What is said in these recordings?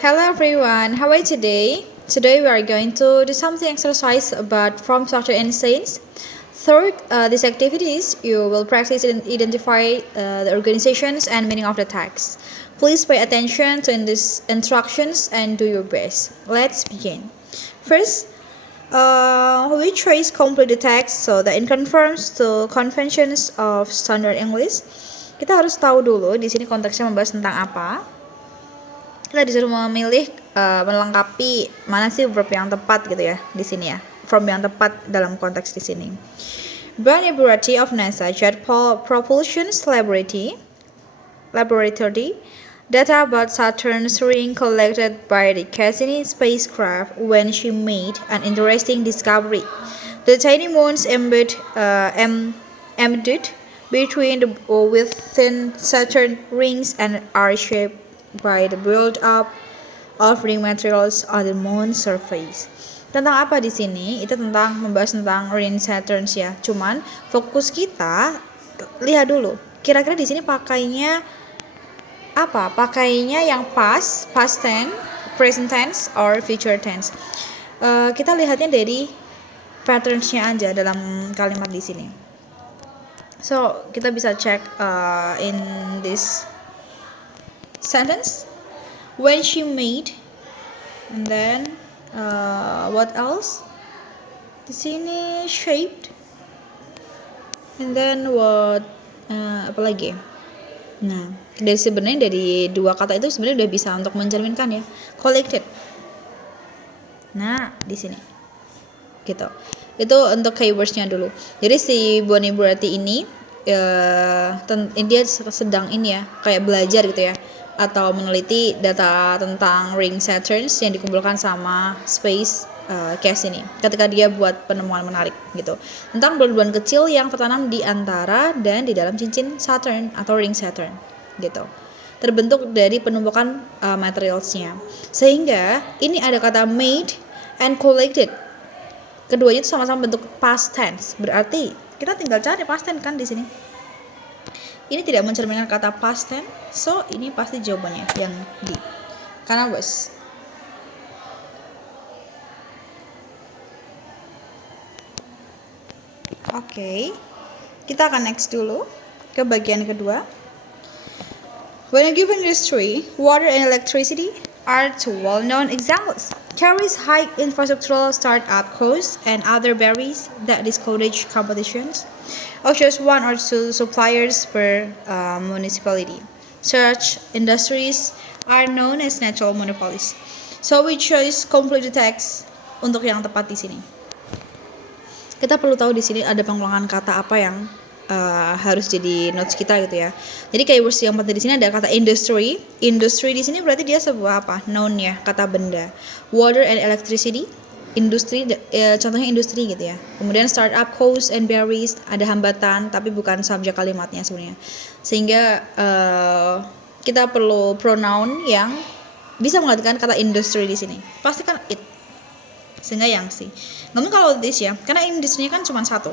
Hello everyone, how are you today? Today we are going to do something exercise about form, structure, and sense. Through these activities, you will practice and identify the organizations and meaning of the text. Please pay attention to these instructions and do your best. Let's begin. First, we trace complete the text so that it conforms to conventions of standard English. Kita harus tahu dulu di sini konteksnya membahas tentang apa. Kita disuruh memilih melengkapi mana sih verb yang tepat gitu ya di sini ya, verb yang tepat dalam konteks di sini. Variety of NASA Jet Propulsion Laboratory data about Saturn's ring collected by the Cassini spacecraft when she made an interesting discovery. The tiny moons embedded between within Saturn rings and are shaped by the build-up of ring materials on the moon surface. Tentang apa di sini? Itu tentang membahas tentang ring Saturn ya. Cuman fokus kita lihat dulu. Kira-kira di sini pakainya apa? Pakainya yang past tense, present tense, or future tense. Kita lihatnya dari patterns-nya aja dalam kalimat di sini. So kita bisa cek in this sentence when she made, and then what else di sini shaped, and then what apa lagi. Nah, sebenarnya dari dua kata itu sebenarnya udah bisa untuk mencerminkan ya, collected. Nah, di sini gitu. Itu untuk keywordsnya dulu. Jadi si Bonnie Burati ini dia sedang ini ya, kayak belajar gitu ya, atau meneliti data tentang ring Saturn yang dikumpulkan sama Space Cassini ketika dia buat penemuan menarik gitu tentang bulan-bulan kecil yang tertanam di antara dan di dalam cincin Saturn atau ring Saturn gitu, terbentuk dari penumpukan materialsnya, sehingga ini ada kata made and collected. Keduanya itu sama-sama bentuk past tense, berarti kita tinggal cari past tense kan di sini. Ini tidak mencerminkan kata past tense, so ini pasti jawabannya yang D. Karena was. Oke, kita akan next dulu ke bagian kedua. When a given industry, water and electricity are two well-known examples, carries high infrastructural start-up costs and other barriers that discourage competitions of just one or two suppliers per municipality. Such industries are known as natural monopolies. So we choose complete the text untuk yang tepat di sini. Kita perlu tahu di sini ada pengulangan kata apa yang harus jadi notes kita gitu ya. Jadi keywords yang penting di sini ada kata industry. Industry di sini berarti dia sebuah apa? Noun ya, kata benda. Water and electricity, industri, contohnya industri gitu ya. Kemudian startup costs and barriers, ada hambatan tapi bukan subjek kalimatnya sebenarnya. Sehingga kita perlu pronoun yang bisa menggantikan kata industry di sini. Pastikan it. Sehingga yang sih. Namun kalau this ya, karena industrinya kan cuma satu.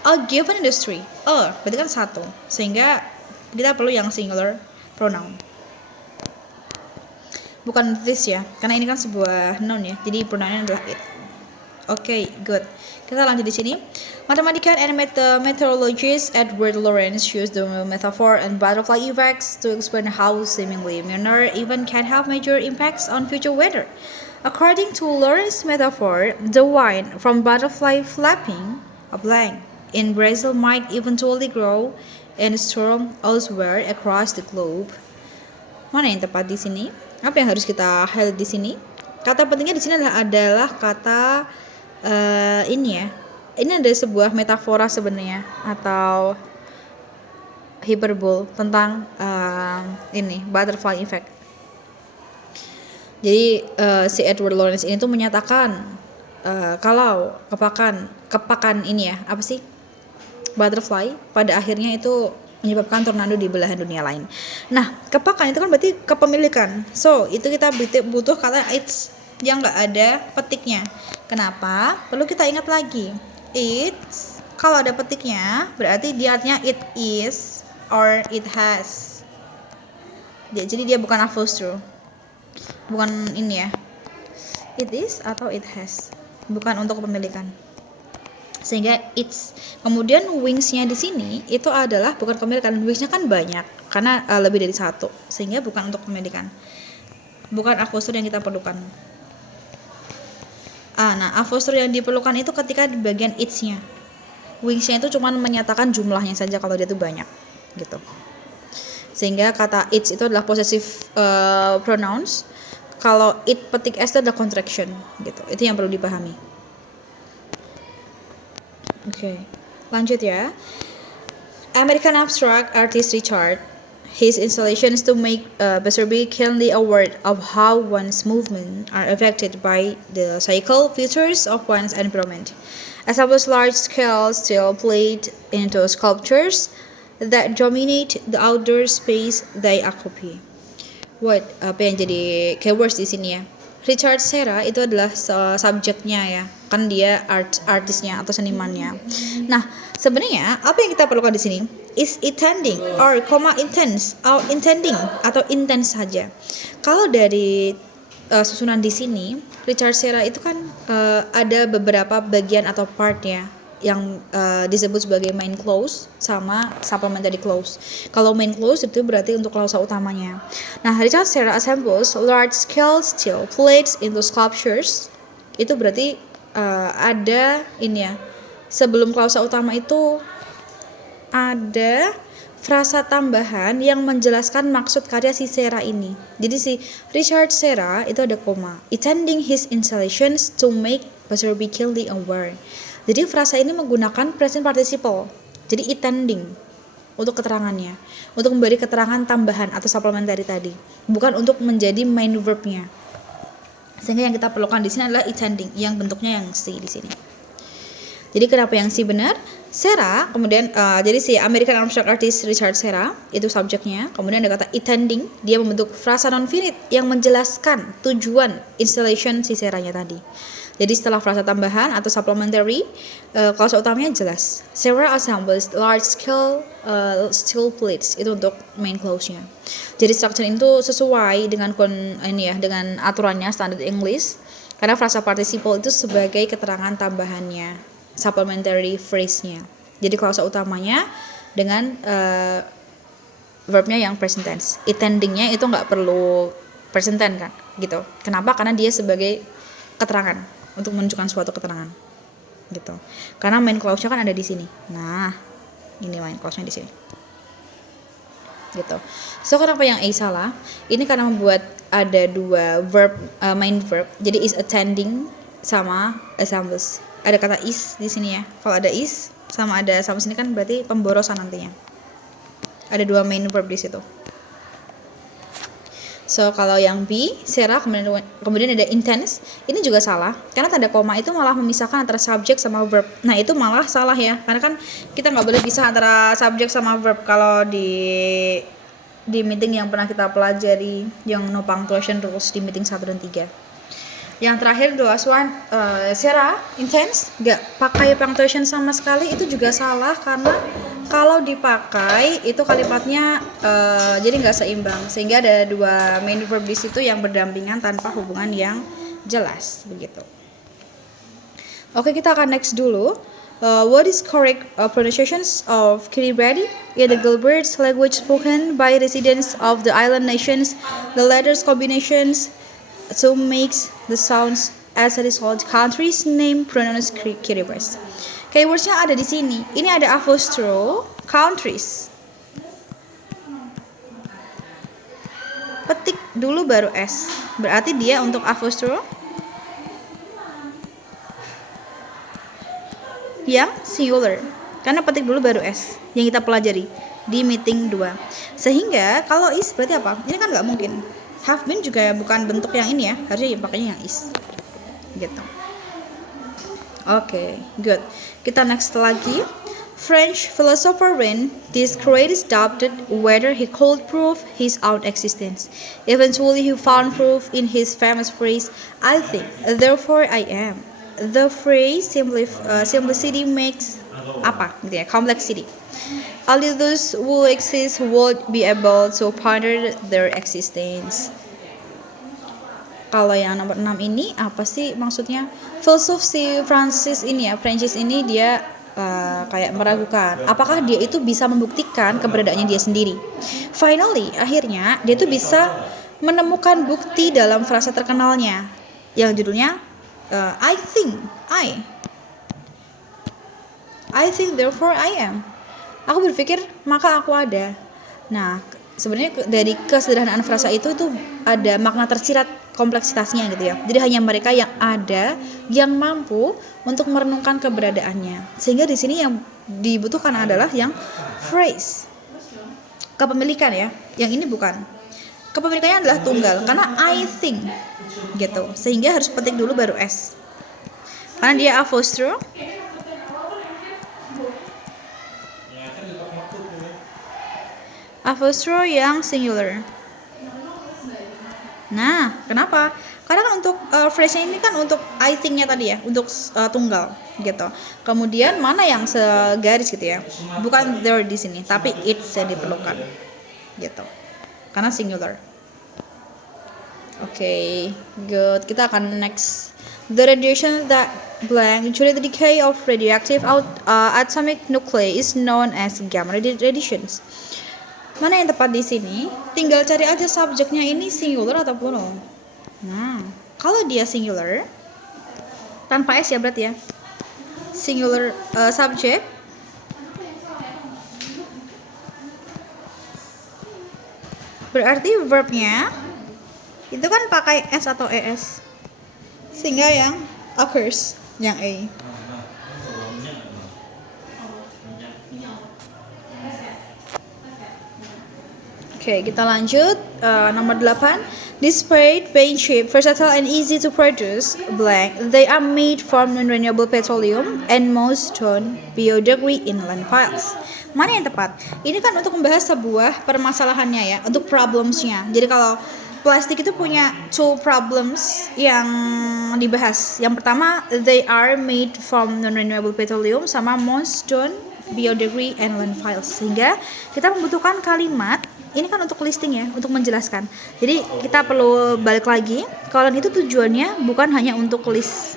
A given industry, berarti kan satu. Sehingga kita perlu yang singular pronoun. Bukan this ya, karena ini kan sebuah noun ya. Jadi pronounnya adalah it. Okay, good. Kita lanjut di sini. Mathematician and meteorologist Edward Lorenz used the metaphor and butterfly effects to explain how seemingly minor event can have major impacts on future weather. According to Lorenz's metaphor, the wind from butterfly flapping a blank in Brazil might eventually grow and storm elsewhere across the globe. Mana yang tepat di sini? Apa yang harus kita highlight di sini? Kata pentingnya di sini adalah kata ini ya. Ini ada sebuah metafora sebenarnya atau hyperbole tentang ini butterfly effect. Jadi si Edward Lorenz ini tuh menyatakan kalau kepakan ini ya, apa sih? Butterfly pada akhirnya itu menyebabkan tornado di belahan dunia lain. Nah, kepakan itu kan berarti kepemilikan. So, itu kita butuh kata it's yang nggak ada petiknya. Kenapa? Perlu kita ingat lagi. It's kalau ada petiknya berarti dia artinya it is or it has. Jadi dia bukan apostrophe. Bukan ini ya. It is atau it has. Bukan untuk kepemilikan. Sehingga it's. Kemudian wings-nya di sini itu adalah bukan kepemilikan. Wings-nya kan banyak karena lebih dari satu. Sehingga bukan untuk kepemilikan. Bukan apostrophe yang kita perlukan. Nah, apostrophe yang diperlukan itu ketika di bagian it's-nya. Wings-nya itu cuma menyatakan jumlahnya saja kalau dia itu banyak gitu. Sehingga kata it's itu adalah possessive pronouns. Kalau it petik s itu adalah contraction gitu. Itu yang perlu dipahami. Oke. Lanjut ya. American abstract artist Richard, his installations to make Basarby keenly aware of how one's movements are affected by the psychical features of one's environment. Established large-scale steel plate into sculptures that dominate the outdoor space they occupy. Apa yang jadi keywords di sini ya? Richard Serra itu adalah subjeknya ya, kan dia artisnya atau senimannya. Nah, sebenarnya apa yang kita perlukan di sini is intending or intense or intending atau intense saja. Kalau dari susunan di sini, Richard Serra itu kan ada beberapa bagian atau partnya yang disebut sebagai main clause sama supplementary clause. Kalau main clause itu berarti untuk klausa utamanya. Nah, Richard Serra assembles large-scale steel plates into sculptures. Itu berarti ada ini ya. Sebelum klausa utama itu ada frasa tambahan yang menjelaskan maksud karya si Serra ini. Jadi si Richard Serra itu ada koma. Intending his installations to make Basarby keenly aware. Jadi frasa ini menggunakan present participle. Jadi intending untuk keterangannya, untuk memberi keterangan tambahan atau supplementary tadi, bukan untuk menjadi main verbnya. Sehingga yang kita perlukan di sini adalah intending, yang bentuknya yang C di sini. Jadi kenapa yang C benar? Serra, kemudian jadi si American abstract artist Richard Serra itu subjeknya, kemudian ada kata intending, dia membentuk frasa non-finite yang menjelaskan tujuan installation si Serranya tadi. Jadi setelah frasa tambahan atau supplementary, klausa utamanya jelas. Serra assembles large scale steel plates, itu untuk main clause-nya. Jadi structure itu sesuai dengan dengan aturannya standar English, karena frasa participle itu sebagai keterangan tambahannya, supplementary phrase-nya. Jadi klausa utamanya dengan verbnya yang present tense. Intending-nya itu nggak perlu present tense kan, gitu. Kenapa? Karena dia sebagai keterangan, untuk menunjukkan suatu keterangan gitu. Karena main clause-nya kan ada di sini. Nah, ini main clause-nya di sini. Gitu. So kenapa yang A salah? Ini karena membuat ada dua verb, main verb. Jadi is attending sama assembles. Ada kata is di sini ya. Kalau ada is sama ada assembles ini kan berarti pemborosan nantinya. Ada dua main verb di situ. So kalau yang B, Serra, kemudian ada intense, ini juga salah karena tanda koma itu malah memisahkan antara subjek sama verb. Nah itu malah salah ya, karena kan kita nggak boleh pisah antara subjek sama verb kalau di meeting yang pernah kita pelajari yang no punctuation rules di meeting 1 dan 3. Yang terakhir the last one, Serra, intense, nggak pakai punctuation sama sekali, itu juga salah karena kalau dipakai itu kalimatnya jadi nggak seimbang, sehingga ada dua main verb di situ yang berdampingan tanpa hubungan yang jelas begitu. Oke, kita akan next dulu. What is correct pronunciations of Kiribati in the Gilbert's language spoken by residents of the island nations? The letters combinations to makes the sounds as a result countries name pronouns Kiribati. Keywordsnya ada di sini. Ini ada apostrophe countries. Petik dulu baru S. Berarti dia untuk apostrophe yang singular. Karena petik dulu baru S yang kita pelajari di meeting 2. Sehingga kalau is berarti apa? Ini kan nggak mungkin. Have been juga bukan bentuk yang ini ya. Harusnya pakainya yang is. Gitu. Oke, good. Kita next lagi. French philosopher Ren Descartes doubted whether he could prove his own existence. Eventually he found proof in his famous phrase, I think, therefore I am. The phrase simplicity makes apa gitu ya, complexity. Only those who exist would be able to ponder their existence. Kalau yang nomor 6 ini apa sih maksudnya? Filsuf si Francis ini dia kayak meragukan apakah dia itu bisa membuktikan keberadaannya dia sendiri. Finally, akhirnya dia tuh bisa menemukan bukti dalam frasa terkenalnya yang judulnya I think therefore I am. Aku berpikir maka aku ada. Nah, sebenarnya dari kesederhanaan frasa itu tuh ada makna tersirat kompleksitasnya gitu ya. Jadi hanya mereka yang ada yang mampu untuk merenungkan keberadaannya. Sehingga di sini yang dibutuhkan adalah yang phrase. Kepemilikan ya. Yang ini bukan. Kepemilikannya adalah tunggal karena I think gitu. Sehingga harus petik dulu baru S. Karena dia apostrophe. Apostrophe yang singular. Nah, kenapa? Karena kan untuk phrase-nya ini kan untuk I think-nya tadi ya, untuk tunggal gitu. Kemudian mana yang segaris gitu ya? Bukan there di sini, tapi it's yang diperlukan. Gitu. Karena singular. Oke, good. Kita akan next. The radiation that blank during the decay of radioactive atomic nuclei is known as gamma radiations. Mana yang tepat di sini? Tinggal cari aja subjeknya ini singular atau plural. Nah, kalau dia singular tanpa S ya berarti ya. Singular subject berarti verbnya itu kan pakai S atau ES. Sehingga yang occurs yang A. Oke, kita lanjut. Nomor 8. Despite being cheap, versatile, and easy to produce, blank, they are made from non-renewable petroleum and most don't biodegrade in landfills. Mana yang tepat? Ini kan untuk membahas sebuah permasalahannya ya, untuk problemsnya. Jadi kalau plastik itu punya two problems yang dibahas. Yang pertama, they are made from non-renewable petroleum sama most don't biodegrade and landfills. Sehingga kita membutuhkan kalimat ini kan untuk listing ya, untuk menjelaskan. Jadi kita perlu balik lagi, colon itu tujuannya bukan hanya untuk list,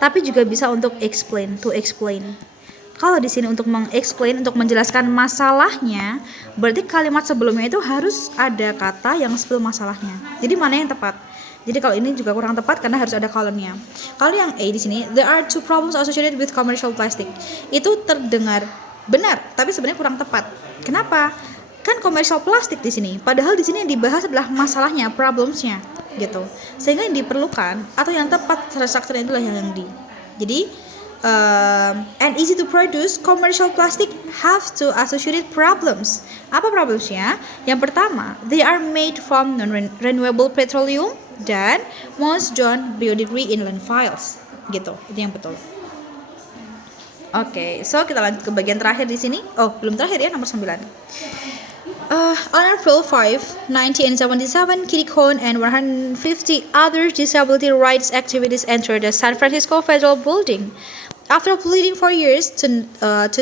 tapi juga bisa untuk explain, to explain. Kalau di sini untuk mengexplain, untuk menjelaskan masalahnya, berarti kalimat sebelumnya itu harus ada kata yang sebelum masalahnya. Jadi mana yang tepat? Jadi kalau ini juga kurang tepat karena harus ada colonnya. Kalau yang A di sini, there are two problems associated with commercial plastic. Itu terdengar benar, tapi sebenarnya kurang tepat. Kenapa? Kan komersial plastik di sini. Padahal di sini yang dibahas adalah masalahnya, problemsnya, gitu. Sehingga yang diperlukan atau yang tepat secara struktur itulah yang D. Jadi and easy to produce, commercial plastic have to associated problems. Apa problemsnya? Yang pertama, they are made from non-renewable petroleum dan most don't biodegrade in landfills. Gitu. Itu yang betul. Oke, so kita lanjut ke bagian terakhir di sini. Oh, belum terakhir ya, nomor 9. On April 5, 1977, Kitty Cohn and 150 other disability rights activists entered the San Francisco Federal Building. After pleading for years to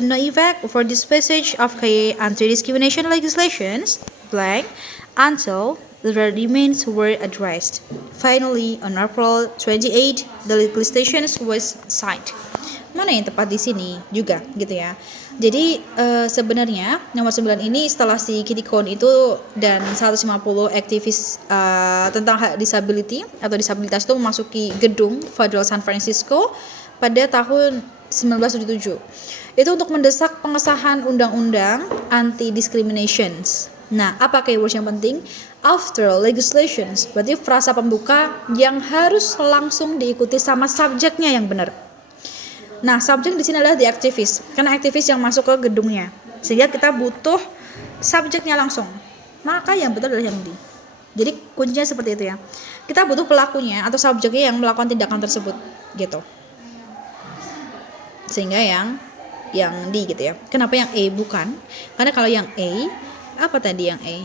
NOVAC for this passage of anti-discrimination legislations, blank, until the demands were addressed. Finally, on April 28, the legislation was signed. Mana yang tepat di sini juga gitu ya. Jadi sebenarnya nomor 9 ini setelah si Kitty Cohn itu dan 150 aktivis tentang hak disability atau disabilitas itu memasuki gedung Federal San Francisco pada tahun 1977. Itu untuk mendesak pengesahan undang-undang anti-discriminations. Nah, apa keywords yang penting? After legislations, berarti frasa pembuka yang harus langsung diikuti sama subjeknya yang benar. Nah, subjek di sini adalah the aktivis, karena aktivis yang masuk ke gedungnya. Sehingga kita butuh subjeknya langsung. Maka yang betul adalah yang D. Jadi kuncinya seperti itu ya. Kita butuh pelakunya atau subjeknya yang melakukan tindakan tersebut, gitu. Sehingga yang D gitu ya. Kenapa yang A bukan? Karena kalau yang A, apa tadi yang A?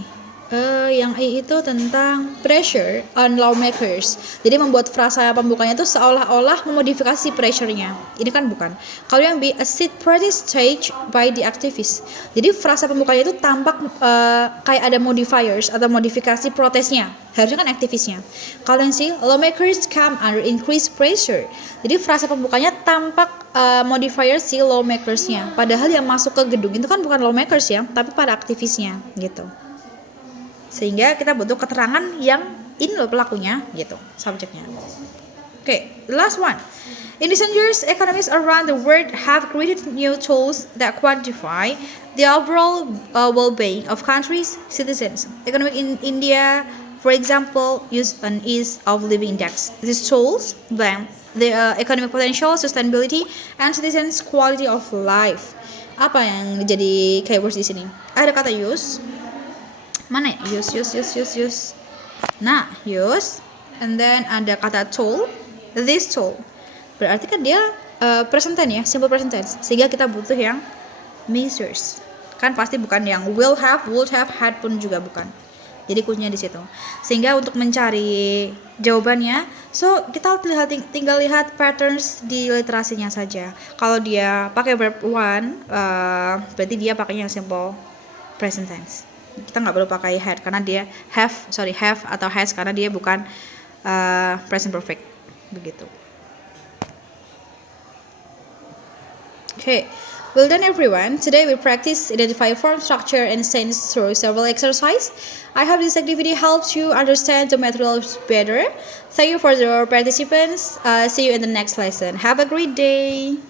Yang I itu tentang pressure on lawmakers. Jadi membuat frasa pembukanya itu seolah-olah memodifikasi pressure-nya. Ini kan bukan. Kalau yang B, a seat protest stage by the activists. Jadi frasa pembukanya itu tampak kayak ada modifiers atau modifikasi protesnya. Harusnya kan aktivisnya. Kalau yang C, lawmakers come under increased pressure. Jadi frasa pembukanya tampak modifier si lawmakers-nya. Padahal yang masuk ke gedung itu kan bukan lawmakers ya, tapi para aktivisnya gitu. Sehingga kita butuh keterangan yang ini loh pelakunya gitu, subjeknya. Okay, the last one. In recent years, economists around the world have created new tools that quantify the overall well-being of countries' citizens. Economic in India, for example, use an ease of living index. These tools blend the economic potential, sustainability, and citizens' quality of life. Apa yang jadi keywords di sini? Ada kata use. Mana ya? Use. Nah, use. And then ada kata tool. This tool. Berarti kan dia present tense ya, simple present tense. Sehingga kita butuh yang measures. Kan pasti bukan yang will have, would have, had pun juga bukan. Jadi kuncinya di situ. Sehingga untuk mencari jawabannya, so kita tinggal lihat patterns di literasinya saja. Kalau dia pakai verb one, berarti dia pakainya yang simple present tense. Kita nggak perlu pakai had karena dia have atau has karena dia bukan present perfect begitu. Okay, well done everyone. Today we practice identify form, structure, and sense through several exercises. I hope this activity helps you understand the materials better. Thank you for your participants. See you in the next lesson. Have a great day.